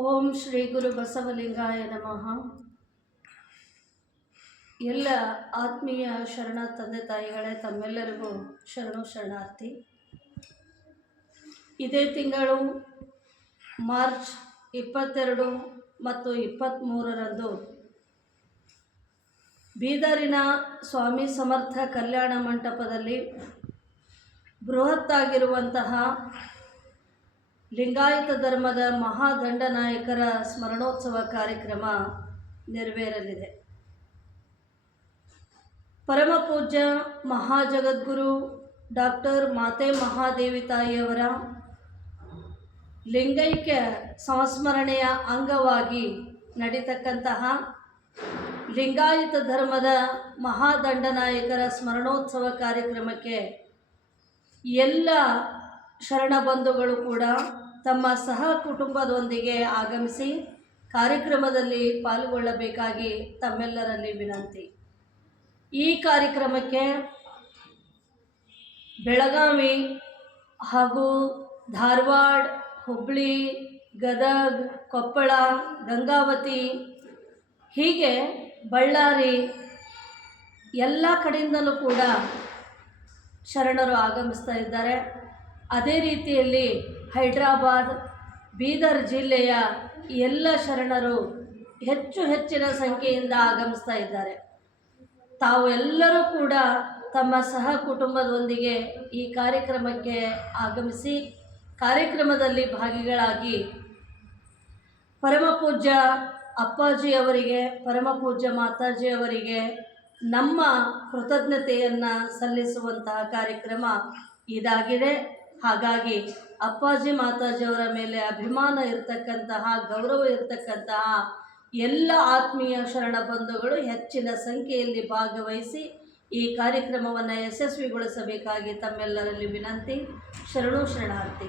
ಓಂ ಶ್ರೀ ಗುರು ಬಸವಲಿಂಗಾಯ ನಮಃ. ಎಲ್ಲ ಆತ್ಮೀಯ ಶರಣ ತಂದೆ ತಾಯಿಗಳೇ, ತಮ್ಮೆಲ್ಲರಿಗೂ ಶರಣು ಶರಣಾರ್ಥಿ. ಇದೇ ತಿಂಗಳು ಮಾರ್ಚ್ 22 ಮತ್ತು 23ರಂದು ಬೀದರಿನ ಸ್ವಾಮಿ ಸಮರ್ಥ ಕಲ್ಯಾಣ ಮಂಟಪದಲ್ಲಿ ಬೃಹತ್ತಾಗಿರುವಂತಹ ಲಿಂಗಾಯತ ಧರ್ಮದ ಮಹಾದಂಡನಾಯಕರ ಸ್ಮರಣೋತ್ಸವ ಕಾರ್ಯಕ್ರಮ ನೆರವೇರಲಿದೆ. ಪರಮ ಪೂಜ್ಯ ಮಹಾಜಗದ್ಗುರು ಡಾಕ್ಟರ್ ಮಾತೆ ಮಹಾದೇವಿ ತಾಯಿಯವರ ಲಿಂಗೈಕ್ಯ ಸಂಸ್ಮರಣೆಯ ಅಂಗವಾಗಿ ನಡೀತಕ್ಕಂತಹ ಲಿಂಗಾಯತ ಧರ್ಮದ ಮಹಾದಂಡನಾಯಕರ ಸ್ಮರಣೋತ್ಸವ ಕಾರ್ಯಕ್ರಮಕ್ಕೆ ಎಲ್ಲ ಶರಣ ಬಂಧುಗಳು ಕೂಡ ತಮ್ಮ ಸಹ ಕುಟುಂಬದೊಂದಿಗೆ ಆಗಮಿಸಿ ಕಾರ್ಯಕ್ರಮದಲ್ಲಿ ಪಾಲ್ಗೊಳ್ಳಬೇಕಾಗಿ ತಮ್ಮೆಲ್ಲರಲ್ಲಿ ವಿನಂತಿ. ಈ ಕಾರ್ಯಕ್ರಮಕ್ಕೆ ಬೆಳಗಾವಿ ಹಾಗೂ ಧಾರವಾಡ, ಹುಬ್ಬಳ್ಳಿ, ಗದಗ, ಕೊಪ್ಪಳ, ಗಂಗಾವತಿ, ಹೀಗೆ ಬಳ್ಳಾರಿ ಎಲ್ಲ ಕಡೆಯಿಂದಲೂ ಕೂಡ ಶರಣರು ಆಗಮಿಸ್ತಾ ಇದ್ದಾರೆ. ಅದೇ ರೀತಿಯಲ್ಲಿ ಹೈದರಾಬಾದ್, ಬೀದರ್ ಜಿಲ್ಲೆಯ ಎಲ್ಲ ಶರಣರು ಹೆಚ್ಚಿನ ಸಂಖ್ಯೆಯಿಂದ ಆಗಮಿಸ್ತಾ ಇದ್ದಾರೆ. ತಾವು ಎಲ್ಲರೂ ಕೂಡ ತಮ್ಮ ಸಹ ಕುಟುಂಬದೊಂದಿಗೆ ಈ ಕಾರ್ಯಕ್ರಮಕ್ಕೆ ಆಗಮಿಸಿ ಕಾರ್ಯಕ್ರಮದಲ್ಲಿ ಭಾಗಿಗಳಾಗಿ ಪರಮ ಪೂಜ್ಯ ಅಪ್ಪಾಜಿಯವರಿಗೆ, ಪರಮ ಪೂಜ್ಯ ಮಾತಾಜಿಯವರಿಗೆ ನಮ್ಮ ಕೃತಜ್ಞತೆಯನ್ನು ಸಲ್ಲಿಸುವಂತಹ ಕಾರ್ಯಕ್ರಮ ಇದಾಗಿದೆ. ಹಾಗಾಗಿ ಅಪ್ಪಾಜಿ ಮಾತಾಜಿಯವರ ಮೇಲೆ ಅಭಿಮಾನ ಇರತಕ್ಕಂತಹ, ಗೌರವ ಇರತಕ್ಕಂತಹ ಎಲ್ಲ ಆತ್ಮೀಯ ಶರಣ ಬಂಧುಗಳು ಹೆಚ್ಚಿನ ಸಂಖ್ಯೆಯಲ್ಲಿ ಭಾಗವಹಿಸಿ ಈ ಕಾರ್ಯಕ್ರಮವನ್ನು ಯಶಸ್ವಿಗೊಳಿಸಬೇಕಾಗಿ ತಮ್ಮೆಲ್ಲರಲ್ಲಿ ವಿನಂತಿ. ಶರಣು ಶರಣಾರ್ಥಿ.